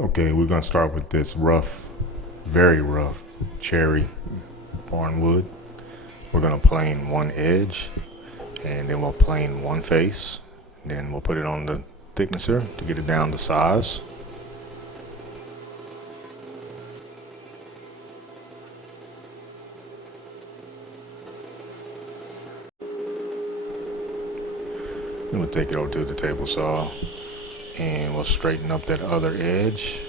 Okay, we're gonna start with this rough, very rough cherry barnwood. We're gonna plane one edge and then we'll plane one face. Then we'll put it on the thicknesser to get it down to size. Then we'll take it over to the table saw and we'll straighten up that other edge.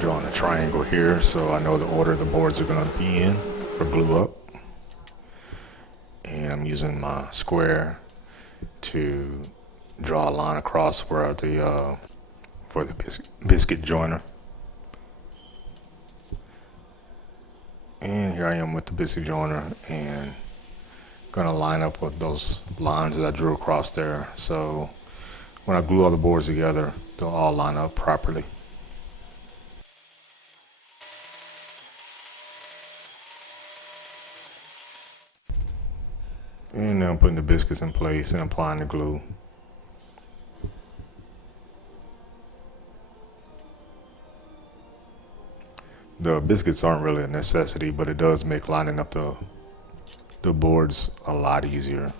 Drawing a triangle here so I know the order the boards are going to be in for glue up. And I'm using my square to draw a line across where for the biscuit joiner. And here I am with the biscuit joiner and gonna line up with those lines that I drew across there. So when I glue all the boards together, they'll all line up properly. And now I'm putting the biscuits in place and applying the glue. The biscuits aren't really a necessity, but it does make lining up the boards a lot easier.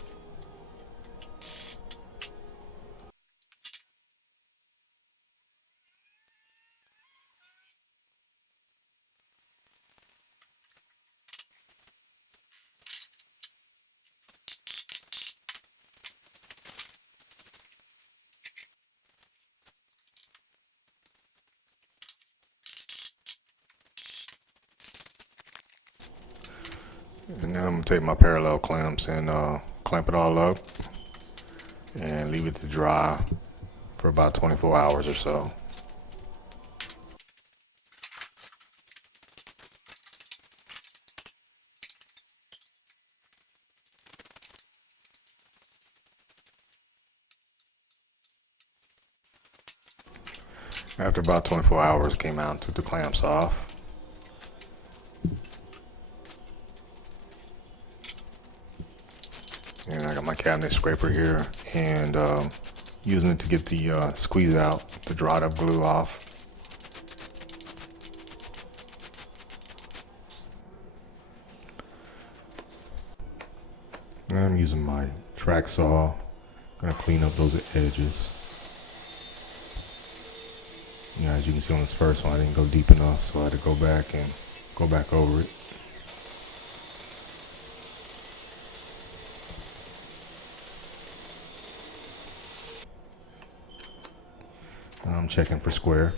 And then I'm gonna take my parallel clamps and clamp it all up and leave it to dry for about 24 hours or so. After about 24 hours, came out and took the clamps off. And I got my cabinet scraper here and using it to get the squeeze out the dried up glue off. And I'm using my track saw, gonna clean up those edges. Yeah, as you can see on this first one, I didn't go deep enough, so I had to go back and go back over it. And I'm checking for square.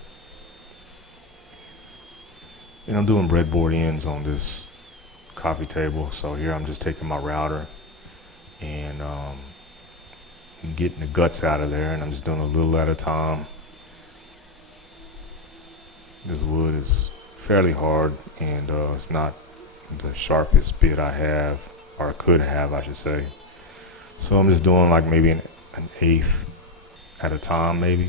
And I'm doing breadboard ends on this coffee table. So here I'm just taking my router and getting the guts out of there, and I'm just doing a little at a time. This wood is fairly hard and it's not the sharpest bit I have, or could have I should say. So I'm just doing like maybe an eighth at a time maybe.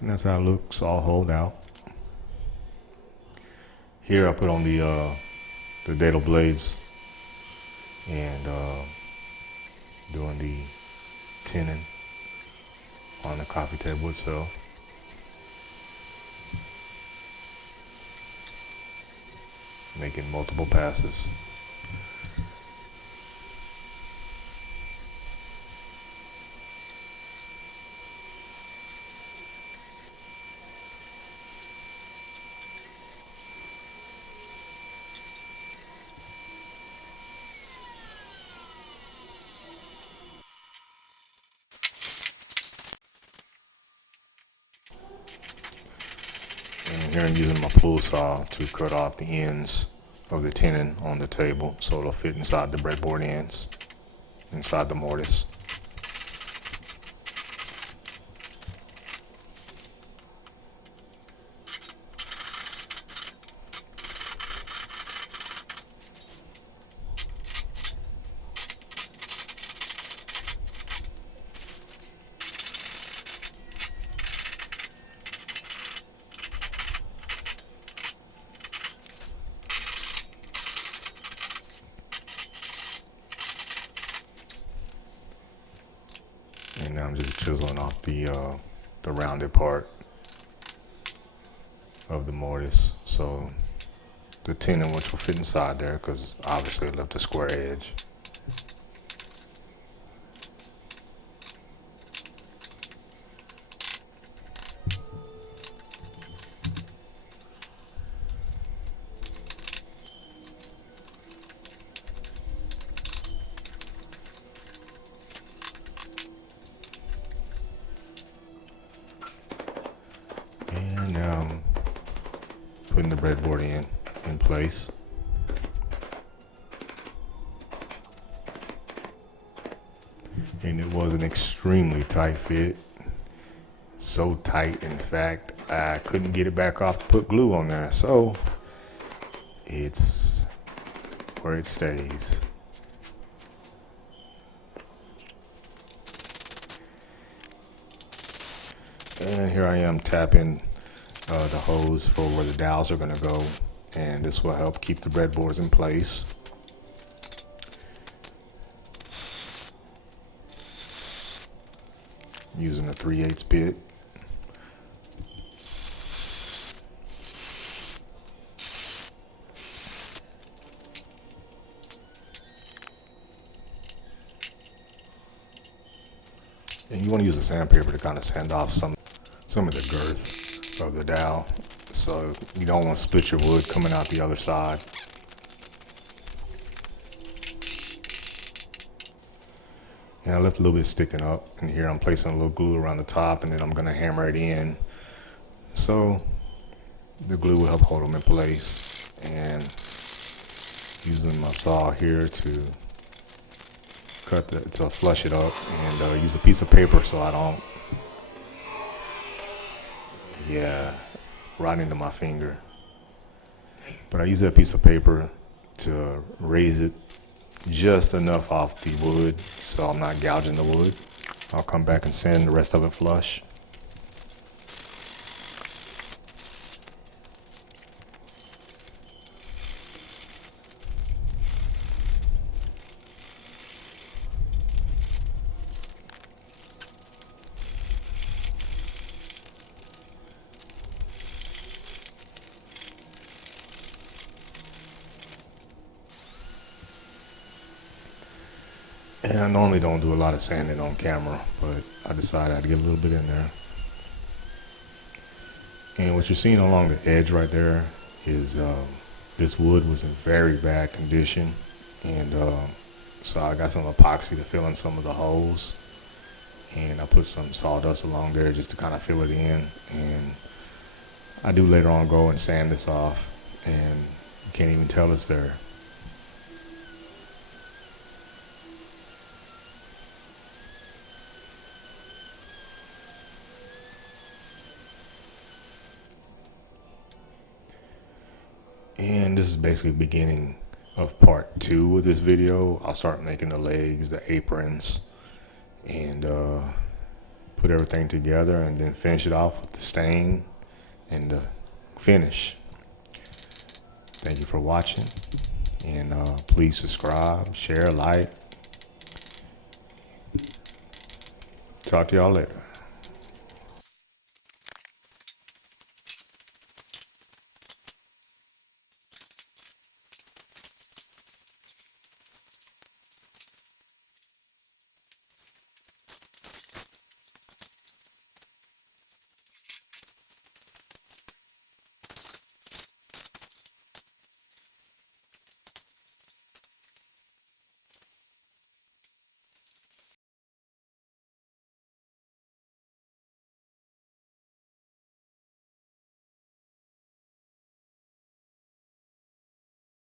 And that's how it looks all holed out. Here I put on the dado blades and doing the tinning on the coffee table itself. Making multiple passes. here and using my pull saw to cut off the ends of the tenon on the table so it'll fit inside the breadboard ends, inside the mortise. And now I'm just chiseling off the rounded part of the mortise, so the tenon which will fit inside there, because obviously it left a square edge. And now I'm putting the breadboard in place. And it was an extremely tight fit. So tight, in fact, I couldn't get it back off to put glue on there. So it's where it stays. And here I am tapping the hose for where the dowels are going to go, and this will help keep the breadboards in place. Using a 3/8 bit. And you want to use the sandpaper to kind of sand off some of the girth of the dowel, so you don't want to split your wood coming out the other side. And I left a little bit sticking up, and here I'm placing a little glue around the top, and then I'm going to hammer it in so the glue will help hold them in place. And using my saw here to to flush it up, and use a piece of paper so I don't, right into my finger. But I use that piece of paper to raise it just enough off the wood so I'm not gouging the wood. I'll come back and sand the rest of it flush. And I normally don't do a lot of sanding on camera, but I decided I'd get a little bit in there. And what you're seeing along the edge right there is this wood was in very bad condition, and so I got some epoxy to fill in some of the holes, and I put some sawdust along there just to kind of fill it in. And I do later on go and sand this off, and you can't even tell it's there. And this is basically the beginning of part 2 of this video. I'll start making the legs, the aprons, and put everything together, and then finish it off with the stain and the finish. Thank you for watching, and please subscribe, share, like. Talk to y'all later.